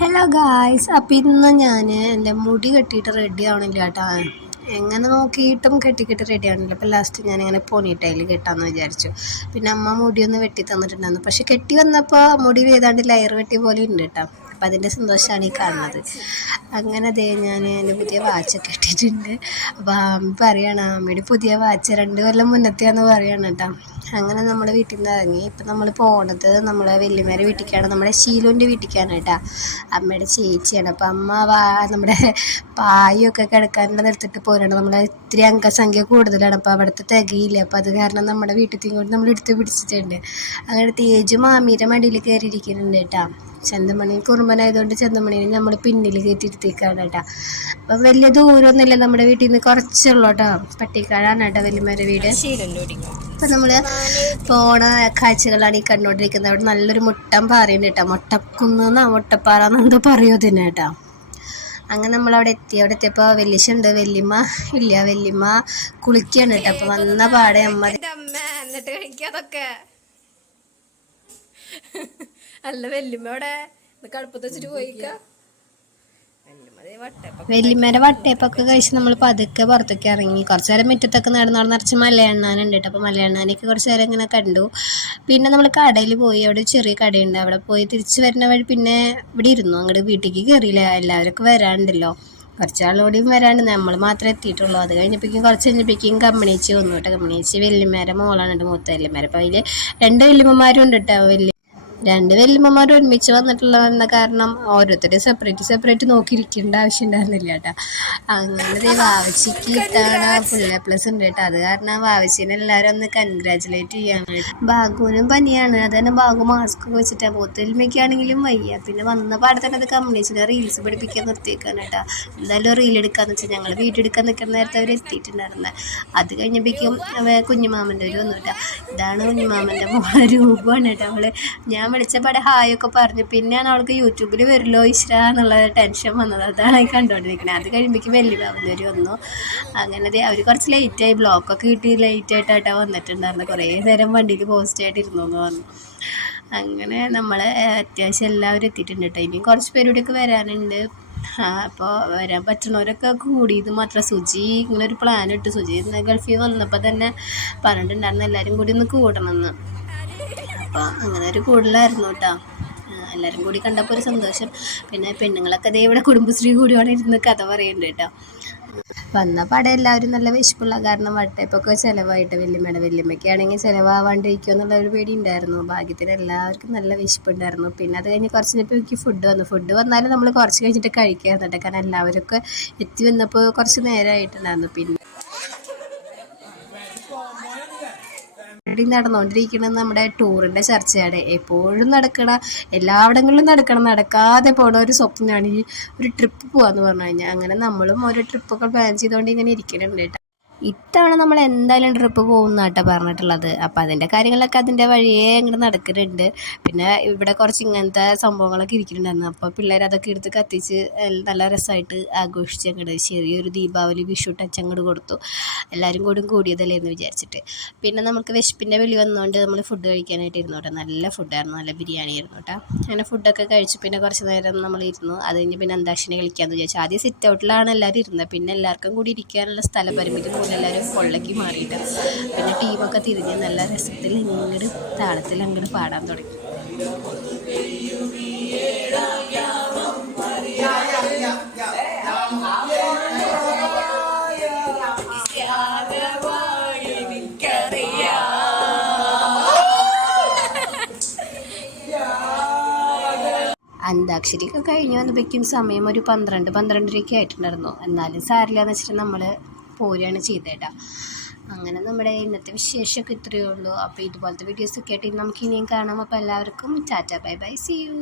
Hello guys അപ്പം ഇന്ന് ഞാൻ എന്റെ മുടി കെട്ടിയിട്ട് റെഡി ആവണില്ല കേട്ടോ എങ്ങനെ നോക്കിയിട്ടും കെട്ടിക്കിട്ട് കെട്ടി റെഡി ആവണില്ല. അപ്പം ലാസ്റ്റ് ഞാനിങ്ങനെ പോണിട്ടയിൽ കെട്ടാന്ന് വിചാരിച്ചു. പിന്നെ അമ്മ മുടിയൊന്ന് വെട്ടി തന്നിട്ടുണ്ടായിരുന്നു പക്ഷെ കെട്ടി വന്നപ്പോൾ മുടി ഏതാണ്ട് ലയർ വെട്ടി പോലെ ഉണ്ട് കേട്ടോ അപ്പം അതിന്റെ സന്തോഷമാണ് ഈ കാണുന്നത്. അങ്ങനെ അതേ ഞാൻ എന്റെ പുതിയ വാച്ചൊക്കെ ഇട്ടിട്ടുണ്ട്. അപ്പോൾ അമ്മ പറയണം ആമിയുടെ പുതിയ വാച്ച് രണ്ട് കൊല്ലം മുന്നത്തെയാന്ന് പറയണം കേട്ടോ. അങ്ങനെ നമ്മൾ വീട്ടിൽ നിന്ന് ഇറങ്ങി. ഇപ്പം നമ്മൾ പോണത് നമ്മളെ വലിയമാരെ വീട്ടിലേക്കാണ് നമ്മുടെ ശീലുവിന്റെ വീട്ടിലേക്കാണ് കേട്ടോ. അമ്മയുടെ ചേച്ചിയാണ്. അപ്പം അമ്മ വാ നമ്മുടെ പായൊക്കെ കിടക്കാനുള്ള നിർത്തിട്ട് പോരാണ്. നമ്മളെ ഇത്തിരി അംഗസംഖ്യ കൂടുതലാണ്. അപ്പോൾ അവിടുത്തെ തികയില്ല. അപ്പോൾ അത് കാരണം നമ്മുടെ വീട്ടിൽ കൊണ്ട് നമ്മൾ എടുത്ത് പിടിച്ചിട്ടുണ്ട്. അങ്ങനെ തേജു മാമീരെ മടിയിൽ കയറിയിരിക്കുന്നുണ്ട് കേട്ടോ. ചെന്തമണി കുറുമ്പനായതുകൊണ്ട് ചെന്തമണി നമ്മൾ പിന്നിൽ കയറ്റിയിരുത്തിക്കാണ് കേട്ടോ. അപ്പം വലിയ ദൂരമൊന്നുമില്ല നമ്മുടെ വീട്ടിൽ നിന്ന് കുറച്ചുള്ളൂ കേട്ടോ പട്ടിക്കാടാണ് കേട്ടോ വലിയമ്മേരെ വീട് അപ്പം നമ്മൾ പോണ കാഴ്ചകളാണ് ഈ കണ്ടുകൊണ്ടിരിക്കുന്നത്. അവിടെ നല്ലൊരു മുട്ടം പാറയുണ്ട് കേട്ടോ. മുട്ടക്കുന്നാ മുട്ടപ്പാറ എന്നെന്തോ പറയോ തന്നെ കേട്ടോ. അങ്ങനെ നമ്മളവിടെ എത്തി. അവിടെ എത്തിയപ്പോൾ വെല്ലിശുണ്ട് വെല്ലിമ്മ ഇല്ല വെല്ലിമ്മ കുളിക്കുകയാണ് കേട്ടോ. അപ്പോൾ വന്ന പാടെ അമ്മ എന്നിട്ട് കഴിക്കാതൊക്കെ അല്ല വെല്ലുമ്മയുടെ കടുപ്പത്ത് വെച്ചിട്ട് പോയിക്ക. വെല്ലിമേരെ വട്ടയപ്പൊക്കെ കഴിച്ച്. നമ്മൾ പതുക്കെ പുറത്തേക്ക് ഇറങ്ങി. കുറച്ച് നേരം മുറ്റത്തൊക്കെ നടന്നു നിറച്ച് മലയണ്ണാനുണ്ട് കേട്ടോ. അപ്പോൾ മലയണ്ണാനൊക്കെ കുറച്ച് നേരം ഇങ്ങനെ കണ്ടു. പിന്നെ നമ്മൾ കടയിൽ പോയി. അവിടെ ചെറിയ കടയുണ്ട്. അവിടെ പോയി തിരിച്ചു വരുന്ന വഴി പിന്നെ ഇവിടെ ഇരുന്നു. അങ്ങോട്ട് വീട്ടിലേക്ക് കയറിയില്ല എല്ലാവരൊക്കെ വരാണ്ടല്ലോ. കുറച്ച് ആളോടെയും വരാണ്ട് നമ്മൾ മാത്രമേ എത്തിയിട്ടുള്ളൂ. അത് കഴിഞ്ഞപ്പോഴേക്കും കുറച്ച് കഴിഞ്ഞപ്പോഴേക്കും കമ്മണീച്ചി വന്നു കേട്ടോ. കമ്മണീച്ചി വെല്ലിമേരെ മോളാണ് മൂത്ത വെല്ലിമേരെ അപ്പോൾ അതിൽ രണ്ട് വെല്ലിമ്മമാരും ഉണ്ട് കേട്ടോ. വലിയ രണ്ട് വെല്ലുമ്മമാർ ഒരുമിച്ച് വന്നിട്ടുള്ളതെന്ന കാരണം ഓരോരുത്തരെ സെപ്പറേറ്റ് സെപ്പറേറ്റ് നോക്കിയിരിക്കേണ്ട ആവശ്യം ഉണ്ടായിരുന്നില്ല കേട്ടോ. അങ്ങനെ വാവച്ചിക്ക് ഇത്തവണ ഫുൾ എ പ്ലസ് ഉണ്ട് കേട്ടോ. അത് കാരണം വാവച്ചിനെ എല്ലാവരും ഒന്ന് കൺഗ്രാചുലേറ്റ് ചെയ്യാൻ ബാഗുവിനും പനിയാണ്. അത് തന്നെ ബാഗു മാസ്ക് ഒക്കെ വെച്ചിട്ടാണ് പോത്തൊരുമയ്ക്കാണെങ്കിലും വയ്യ. പിന്നെ വന്ന പാടെ തന്നെ അത് കമ്മ്യൂണിച്ചിനെ റീൽസ് പഠിപ്പിക്കാൻ നിർത്തിയേക്കാണ് കേട്ടോ. എന്തായാലും റീൽ എടുക്കാന്ന് വെച്ചാൽ ഞങ്ങൾ വീഡിയോ എടുക്കാൻ നിൽക്കുന്ന നേരത്തെ അവർ എത്തിയിട്ടുണ്ടായിരുന്നത് അത് കഴിഞ്ഞപ്പോഴേക്കും കുഞ്ഞുമാമന്റെ ഒരു വന്നു കേട്ടോ. ഇതാണ് കുഞ്ഞുമാമന്റെ മോളെ രൂപമാണ് കേട്ടോ അവൾ. ഞാൻ വിളിച്ചപാടെ ഹായ് ഒക്കെ പറഞ്ഞു. പിന്നെയാണ് അവൾക്ക് യൂട്യൂബിൽ വരുമല്ലോ ഇശ്ര എന്നുള്ള ടെൻഷൻ വന്നത്. അതാണ് കണ്ടുകൊണ്ടിരിക്കുന്നത് അത് കഴിയുമ്പോഴേക്കും വലിയ ബാബുന്നവർ വന്നു. അങ്ങനെ അവർ കുറച്ച് ലേറ്റായി ബ്ലോക്കൊക്കെ കിട്ടി ലേറ്റ് ആയിട്ടാ വന്നിട്ടുണ്ടായിരുന്നു. കുറേ നേരം വണ്ടിയിൽ പോസ്റ്റ് ആയിട്ടിരുന്നു എന്ന് പറഞ്ഞു. അങ്ങനെ നമ്മൾ അത്യാവശ്യം എല്ലാവരും എത്തിയിട്ടുണ്ട് കേട്ടോ ഇനിയും കുറച്ച് പേരൂടെയൊക്കെ വരാനുണ്ട്. അപ്പോൾ വരാൻ പറ്റുന്നവരൊക്കെ കൂടിയത് മാത്രം സുജി ഇങ്ങനെ ഒരു പ്ലാൻ ഇട്ട്. സുജി ഗൾഫിൽ വന്നപ്പോൾ തന്നെ പറഞ്ഞിട്ടുണ്ടായിരുന്നു എല്ലാവരും കൂടി ഒന്ന് കൂടണമെന്ന് അപ്പോൾ അങ്ങനെ ഒരു കൂടുതലായിരുന്നു കേട്ടോ എല്ലാവരും കൂടി കണ്ടപ്പോൾ ഒരു സന്തോഷം. പിന്നെ പെണ്ണുങ്ങളൊക്കെ ദേ ഇവിടെ കുടുംബശ്രീ കൂടിയാണ് ഇരുന്ന് കഥ പറയുന്നുണ്ട് കേട്ടോ വന്ന പടം എല്ലാവരും നല്ല വിശപ്പുള്ള കാരണം വട്ടയപ്പൊക്കെ ചിലവായിട്ട് വല്യമ്മയുടെ വല്യമ്മയ്ക്കാണെങ്കിൽ ചിലവാവാണ്ടിരിക്കുമോ എന്നുള്ള ഒരു പേടി ഉണ്ടായിരുന്നു. ഭാഗ്യത്തിന് എല്ലാവർക്കും നല്ല വിശപ്പുണ്ടായിരുന്നു. പിന്നെ അത് കഴിഞ്ഞ് കുറച്ച് കഴിഞ്ഞപ്പോൾ എനിക്ക് ഫുഡ് വന്നു. ഫുഡ് വന്നാലും നമ്മൾ കുറച്ച് കഴിഞ്ഞിട്ട് കഴിക്കാറുണ്ട് കാരണം എല്ലാവരും എത്തി വന്നപ്പോൾ കുറച്ച് നേരമായിട്ടുണ്ടായിരുന്നു പിന്നെ ഓൾറെഡി നടന്നുകൊണ്ടിരിക്കുന്നത് നമ്മുടെ ടൂറിന്റെ ചർച്ചയാണ്. എപ്പോഴും നടക്കണ എല്ലായിടങ്ങളിലും നടക്കണം നടക്കാതെ പോണ ഒരു സ്വപ്നമാണ് ഈ ഒരു ട്രിപ്പ് പോകാമെന്ന് പറഞ്ഞു കഴിഞ്ഞാൽ. അങ്ങനെ നമ്മളും ഓരോ ട്രിപ്പൊക്കെ പ്ലാൻ ചെയ്തുകൊണ്ട് ഇങ്ങനെ ഇരിക്കുന്നുണ്ട് കേട്ടോ. ഇത്തവണ നമ്മൾ എന്തായാലും ട്രിപ്പ് പോകുന്ന കേട്ടോ പറഞ്ഞിട്ടുള്ളത്. അപ്പോൾ അതിന്റെ കാര്യങ്ങളൊക്കെ അതിന്റെ വഴിയേ ഇങ്ങനെ നടക്കുന്നുണ്ട് പിന്നെ ഇവിടെ കുറച്ച് ഇങ്ങനത്തെ സംഭവങ്ങളൊക്കെ ഇരിക്കുന്നുണ്ടായിരുന്നു അപ്പോൾ പിള്ളേർ അതൊക്കെ എടുത്ത് കത്തിച്ച് നല്ല രസമായിട്ട് ആഘോഷിച്ച് അങ്ങോട്ട് ചെറിയൊരു ദീപാവലി വിഷു ടച്ച് അങ്ങോട്ട് കൊടുത്തു. എല്ലാവരും കൂടി കൂടിയതല്ലേ എന്ന് വിചാരിച്ചിട്ട്. പിന്നെ നമുക്ക് വിശപ്പിന്റെ വെളി വന്നുകൊണ്ട് നമ്മൾ ഫുഡ് കഴിക്കാനായിട്ട് ഇരുന്നു കേട്ടോ. നല്ല ഫുഡായിരുന്നു നല്ല ബിരിയാണി ആയിരുന്നു കേട്ടോ. അങ്ങനെ ഫുഡൊക്കെ കഴിച്ച്. പിന്നെ കുറച്ച് നേരം നമ്മൾ ഇരുന്നു. അത് കഴിഞ്ഞ് പിന്നെ അന്താക്ഷരി കളിക്കാമെന്ന് വിചാരിച്ചു. ആദ്യം സിറ്റ് ഔട്ടിലാണ് എല്ലാവരും ഇരുന്നത്. പിന്നെ എല്ലാവർക്കും കൂടി ഇരിക്കാനുള്ള സ്ഥലപരിമിതി എല്ലാവരും കൊള്ളയ്ക്ക് മാറിയിട്ട്. പിന്നെ ടീമൊക്കെ തിരിഞ്ഞ് നല്ല രസത്തിൽ ഇങ്ങോട്ട് താളത്തിൽ അങ്ങോട്ട് പാടാൻ തുടങ്ങി. അന്താക്ഷരിയൊക്കെ കഴിഞ്ഞു വന്നപ്പോഴേക്കും സമയം ഒരു പന്ത്രണ്ട് പന്ത്രണ്ടരയൊക്കെ ആയിട്ടുണ്ടായിരുന്നു. എന്നാലും സാരില്ല എന്ന് വെച്ചിട്ട് നമ്മൾ പോരുകയാണ് ചെയ്തേട്ടാ. അങ്ങനെ നമ്മുടെ ഇന്നത്തെ വിശേഷമൊക്കെ ഇത്രയേ ഉള്ളൂ. അപ്പോൾ ഇതുപോലത്തെ വീഡിയോസൊക്കെ ആയിട്ട് നമുക്ക് ഇനിയും കാണാം. അപ്പോൾ എല്ലാവർക്കും tata bye bye see you.